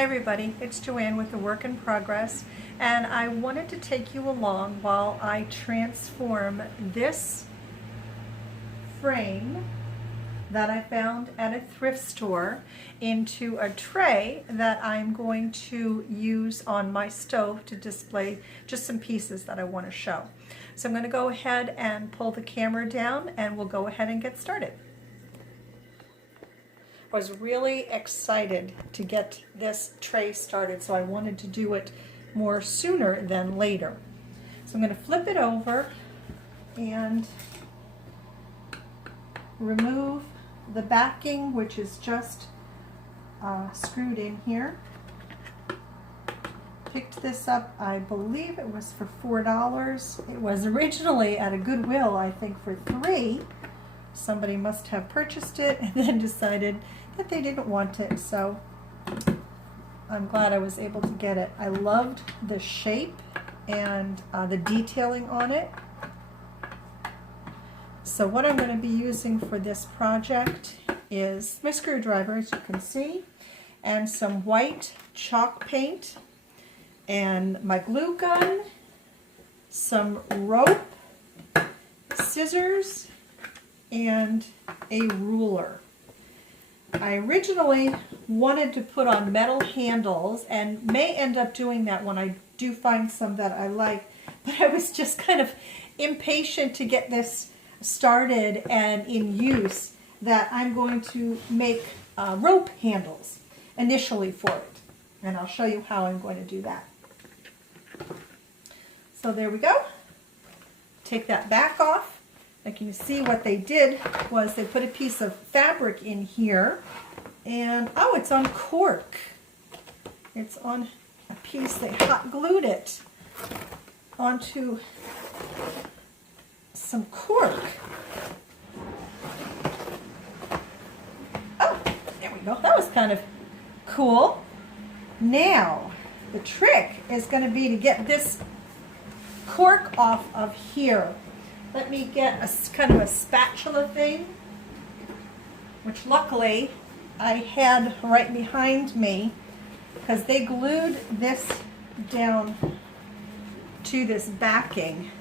Hi everybody, it's Joanne with the Work in Progress, and I wanted to take you along while I transform this frame that I found at a thrift store into a tray that I'm going to use on my stove to display just some pieces that I want to show. So I'm going to go ahead and pull the camera down and we'll go ahead and get started. I was really excited to get this tray started, so I wanted to do it more sooner than later. So I'm going to flip it over and remove the backing, which is just screwed in here. Picked this up, I believe it was for $4. It was originally at a Goodwill, I think, for $3. Somebody must have purchased it and then decided that they didn't want it, so I'm glad I was able to get it. I loved the shape and the detailing on it. So what I'm going to be using for this project is my screwdriver, as you can see, and some white chalk paint, and my glue gun, some rope, scissors, and a ruler. I originally wanted to put on metal handles and may end up doing that when I do find some that I like, but I was just kind of impatient to get this started and in use that I'm going to make rope handles initially for it, and I'll show you how I'm going to do that. So there we go. Take that back off. Like you can see, what they did was they put a piece of fabric in here, and oh, it's on cork. It's on a piece, they hot glued it onto some cork. Oh, there we go. That was kind of cool. Now, the trick is going to be to get this cork off of here. Let me get a kind of a spatula thing, which luckily I had right behind me, because they glued this down to this backing.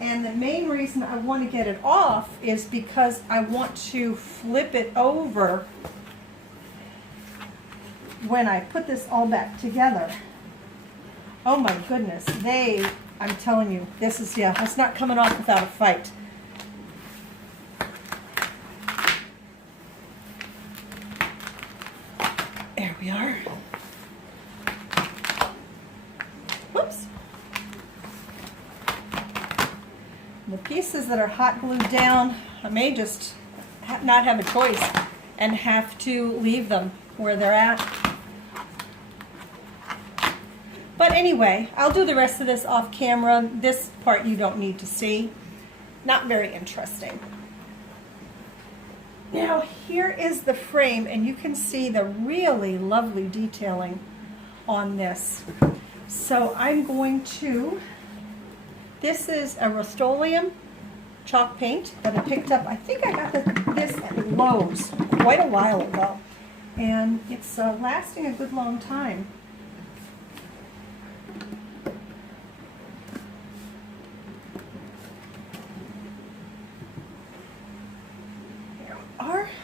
And the main reason I want to get it off is because I want to flip it over when I put this all back together. Oh my goodness, I'm telling you, this is, yeah, it's not coming off without a fight. There we are. Whoops. The pieces that are hot glued down, I may just not have a choice and have to leave them where they're at. But anyway, I'll do the rest of this off camera. This part you don't need to see. Not very interesting. Now here is the frame, and you can see the really lovely detailing on this. So I'm going to, this is a Rust-Oleum chalk paint that I picked up. I think I got this at Lowe's quite a while ago. And it's lasting a good long time.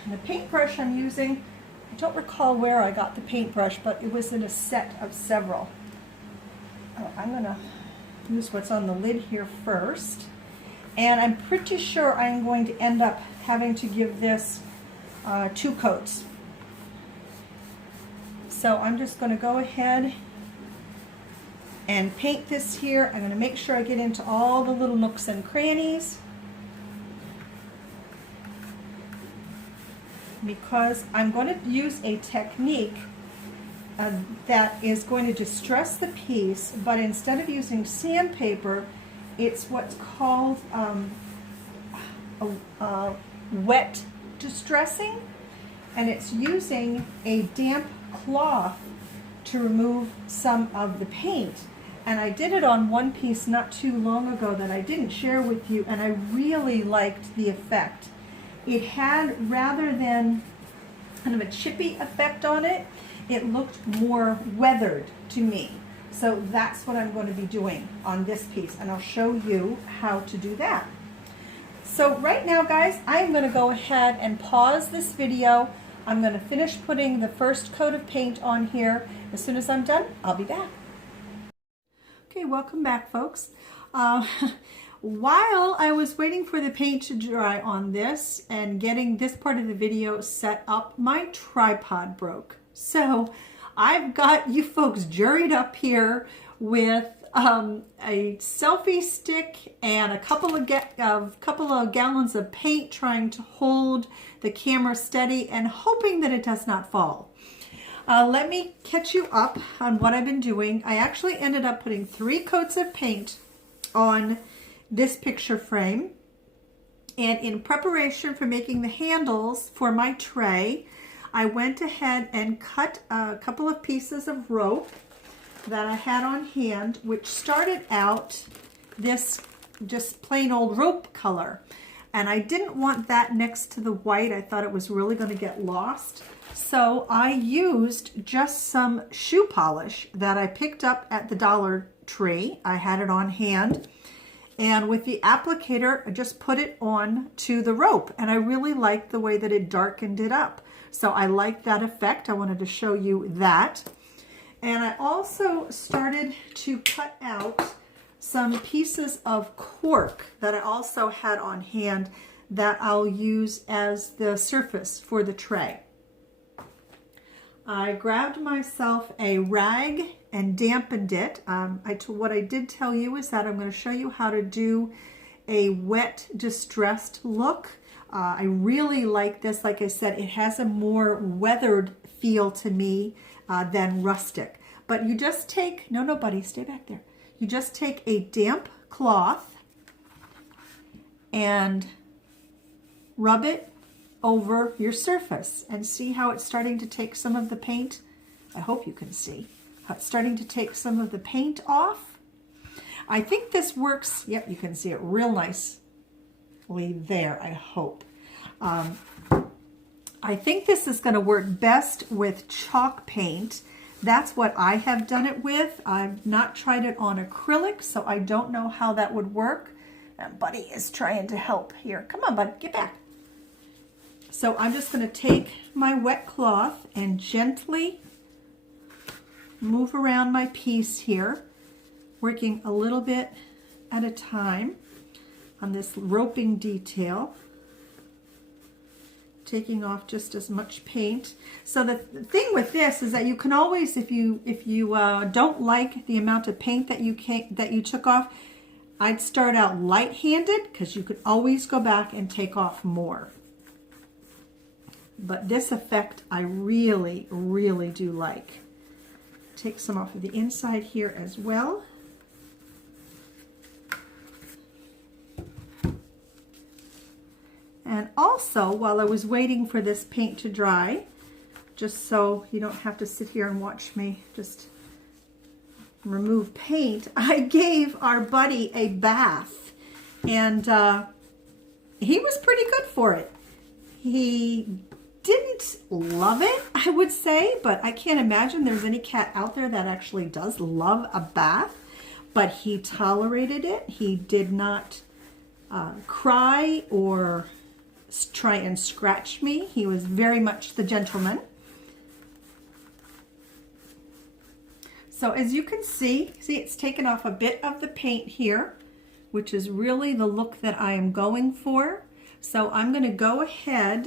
The paintbrush I'm using, I don't recall where I got the paintbrush, but it was in a set of several. I'm going to use what's on the lid here first. And I'm pretty sure I'm going to end up having to give this 2 coats. So I'm just going to go ahead and paint this here. I'm going to make sure I get into all the little nooks and crannies, because I'm going to use a technique that is going to distress the piece, but instead of using sandpaper, it's what's called wet distressing, and it's using a damp cloth to remove some of the paint. And I did it on one piece not too long ago that I didn't share with you, and I really liked the effect. It had, rather than kind of a chippy effect on it, it looked more weathered to me. So that's what I'm going to be doing on this piece, and I'll show you how to do that. So right now, guys, I'm going to go ahead and pause this video. I'm going to finish putting the first coat of paint on here. As soon as I'm done, I'll be back. Okay, welcome back, folks. While I was waiting for the paint to dry on this and getting this part of the video set up, my tripod broke. So I've got you folks juried up here with a selfie stick and a couple of gallons of paint, trying to hold the camera steady and hoping that it does not fall. Let me catch you up on what I've been doing. I actually ended up putting 3 coats of paint on this picture frame, and in preparation for making the handles for my tray, I went ahead and cut a couple of pieces of rope that I had on hand, which started out this just plain old rope color. And I didn't want that next to the white. I thought it was really going to get lost. So I used just some shoe polish that I picked up at the Dollar Tree. I had it on hand. And with the applicator, I just put it on to the rope. And I really liked the way that it darkened it up. So I liked that effect. I wanted to show you that. And I also started to cut out some pieces of cork that I also had on hand that I'll use as the surface for the tray. I grabbed myself a rag and dampened it. What I did tell you is that I'm going to show you how to do a wet distressed look. I really like this. Like I said, it has a more weathered feel to me than rustic. But you just take, no, buddy, stay back there. You just take a damp cloth and rub it over your surface and see how it's starting to take some of the paint. I hope you can see how it's starting to take some of the paint off. I think this works. Yep, you can see it real nicely there, I hope. I think this is going to work best with chalk paint. That's what I have done it with. I've not tried it on acrylic, so I don't know how that would work. And Buddy is trying to help here. Come on, Bud, get back. So I'm just going to take my wet cloth and gently move around my piece here, working a little bit at a time on this roping detail, taking off just as much paint. So the thing with this is that you can always, if you don't like the amount of paint that you took off, I'd start out light-handed because you could always go back and take off more. But this effect I really, really do like. Take some off of the inside here as well. And also, while I was waiting for this paint to dry, just so you don't have to sit here and watch me just remove paint, I gave our Buddy a bath. And he was pretty good for it. He didn't love it, I would say, but I can't imagine there's any cat out there that actually does love a bath. But he tolerated it. He did not cry or try and scratch me. He was very much the gentleman. So as you can see it's taken off a bit of the paint here, which is really the look that I am going for. So I'm going to go ahead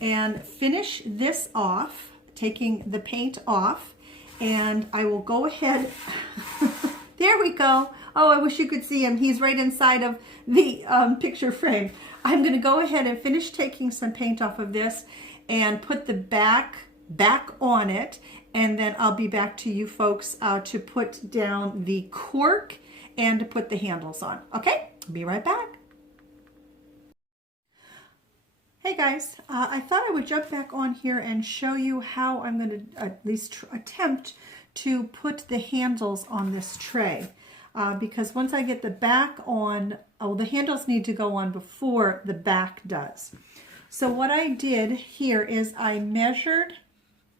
and finish this off, taking the paint off, and I will go ahead. There we go. Oh, I wish you could see him. He's right inside of the picture frame. I'm going to go ahead and finish taking some paint off of this and put the back on it, and then I'll be back to you folks to put down the cork and to put the handles on. Okay, be right back. Hey guys, I thought I would jump back on here and show you how I'm going to at least attempt to put the handles on this tray. Because once I get the back on, the handles need to go on before the back does. So what I did here is I measured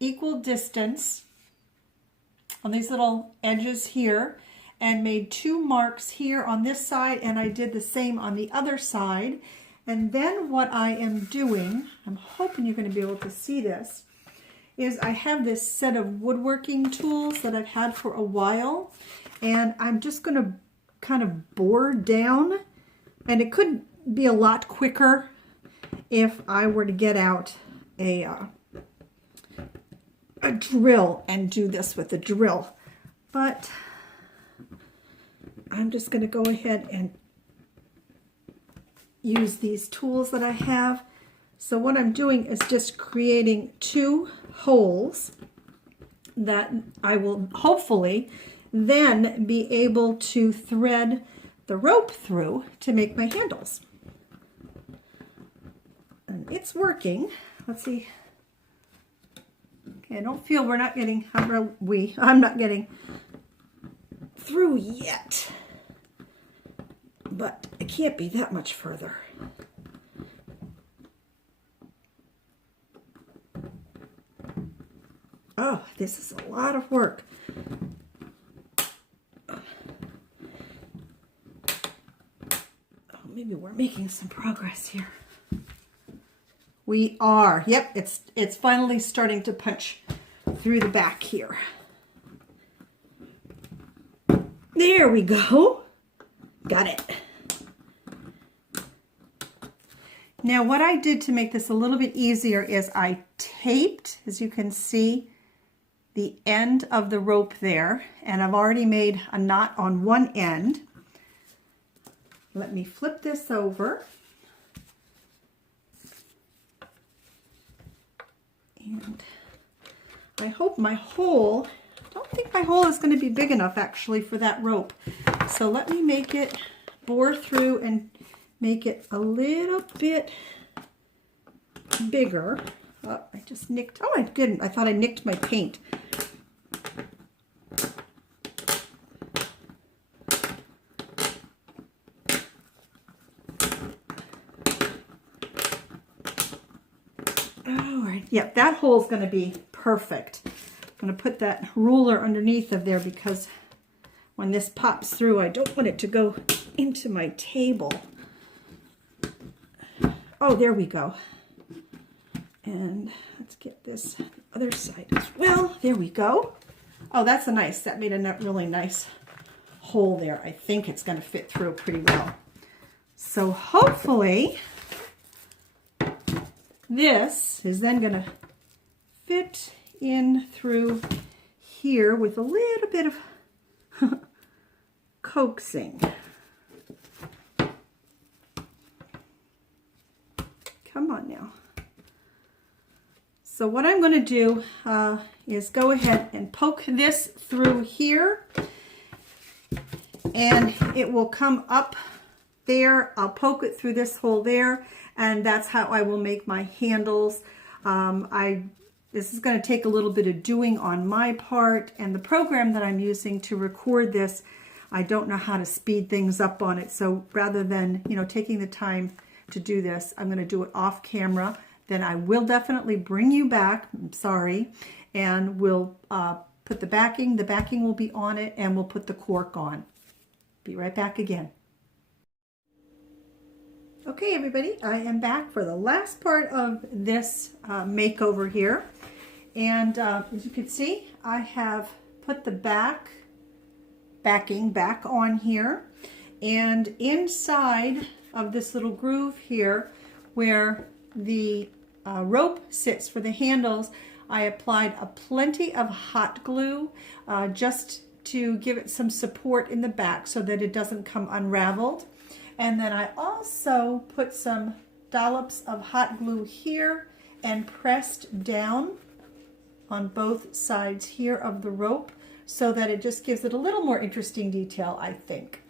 equal distance on these little edges here and made 2 marks here on this side, and I did the same on the other side. And then what I am doing, I'm hoping you're going to be able to see this, is I have this set of woodworking tools that I've had for a while, and I'm just going to kind of bore down, and it could be a lot quicker if I were to get out a drill and do this with a drill. But I'm just going to go ahead and use these tools that I have. So what I'm doing is just creating 2 holes that I will hopefully then be able to thread the rope through to make my handles. And it's working. Let's see. Okay, I don't feel I'm not getting through yet, but it can't be that much further. Oh, this is a lot of work. Oh, maybe we're making some progress here. We are. Yep, it's finally starting to punch through the back here. There we go. Got it. Now what I did to make this a little bit easier is I taped, as you can see, the end of the rope there, and I've already made a knot on one end. Let me flip this over. And I hope my hole, I don't think my hole is going to be big enough actually for that rope. So let me make it bore through and make it a little bit bigger. Oh, I just nicked, oh I didn't, I thought I nicked my paint. Yep, that hole is going to be perfect. I'm going to put that ruler underneath of there because when this pops through, I don't want it to go into my table. Oh, there we go. And let's get this other side as well. There we go. Oh, that's a nice, that made a really nice hole there. I think it's going to fit through pretty well. So hopefully this is then going to fit in through here with a little bit of coaxing. Come on now. So what I'm going to do is go ahead and poke this through here, and it will come up there. I'll poke it through this hole there, and that's how I will make my handles. This is going to take a little bit of doing on my part, and the program that I'm using to record this, I don't know how to speed things up on it. So rather than, taking the time to do this, I'm going to do it off camera. Then I will definitely bring you back, I'm sorry, and we'll put the backing will be on it, and we'll put the cork on. Be right back again. Okay, everybody, I am back for the last part of this makeover here. And as you can see, I have put the backing back on here. And inside of this little groove here, where the rope sits for the handles, I applied plenty of hot glue just to give it some support in the back so that it doesn't come unraveled. And then I also put some dollops of hot glue here and pressed down on both sides here of the rope so that it just gives it a little more interesting detail, I think.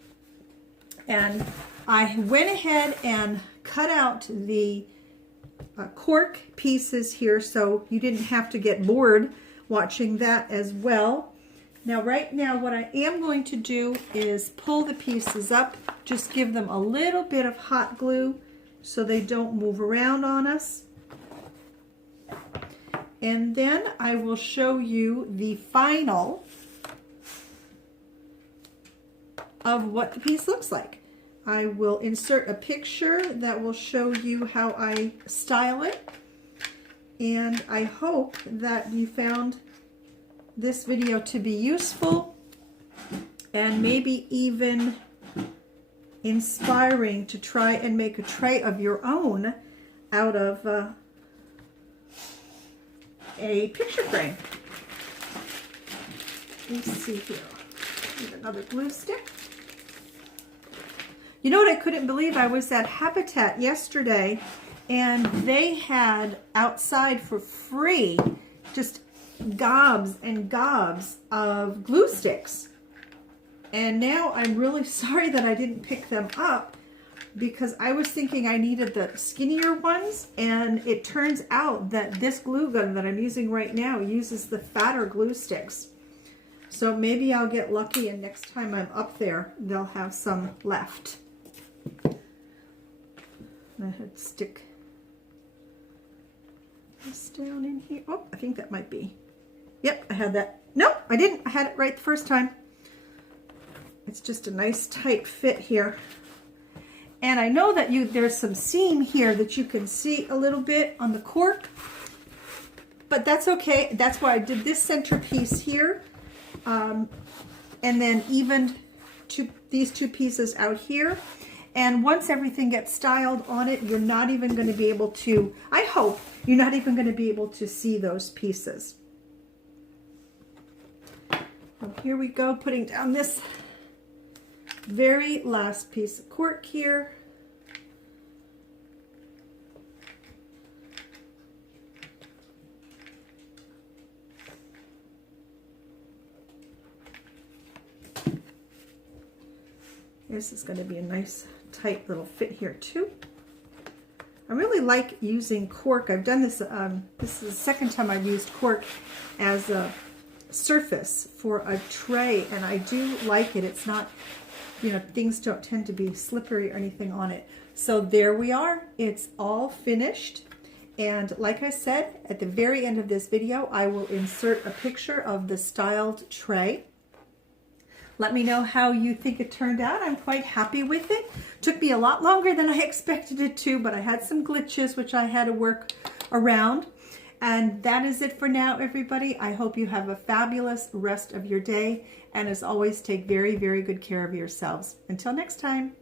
And I went ahead and cut out the cork pieces here so you didn't have to get bored watching that as well. Now, right now, what I am going to do is pull the pieces up, just give them a little bit of hot glue so they don't move around on us. And then I will show you the final of what the piece looks like. I will insert a picture that will show you how I style it. And I hope that you found this video to be useful and maybe even inspiring to try and make a tray of your own out of a picture frame. Let's see here. Need another glue stick. You know what I couldn't believe? I was at Habitat yesterday and they had outside for free just gobs and gobs of glue sticks. And now I'm really sorry that I didn't pick them up because I was thinking I needed the skinnier ones, and it turns out that this glue gun that I'm using right now uses the fatter glue sticks. So maybe I'll get lucky and next time I'm up there they'll have some left. I had to stick this down in here. Oh, I think that might be. Yep, I had that. Nope, I didn't. I had it right the first time. It's just a nice tight fit here. And I know that there's some seam here that you can see a little bit on the cork, but that's okay. That's why I did this centerpiece here, and then evened these two pieces out here. And once everything gets styled on it, you're not even going to be able to, I hope, you're not even going to be able to see those pieces. So here we go, putting down this very last piece of cork here. This is going to be a nice tight little fit here too. I really like using cork. I've done this, this is the second time I've used cork as a surface for a tray, and I do like it. It's not, you know, things don't tend to be slippery or anything on it. So there we are. It's all finished. And like I said, at the very end of this video, I will insert a picture of the styled tray. Let me know how you think it turned out. I'm quite happy with it. Took me a lot longer than I expected it to, but I had some glitches which I had to work around. And that is it for now, everybody. I hope you have a fabulous rest of your day. And as always, take very, very good care of yourselves. Until next time.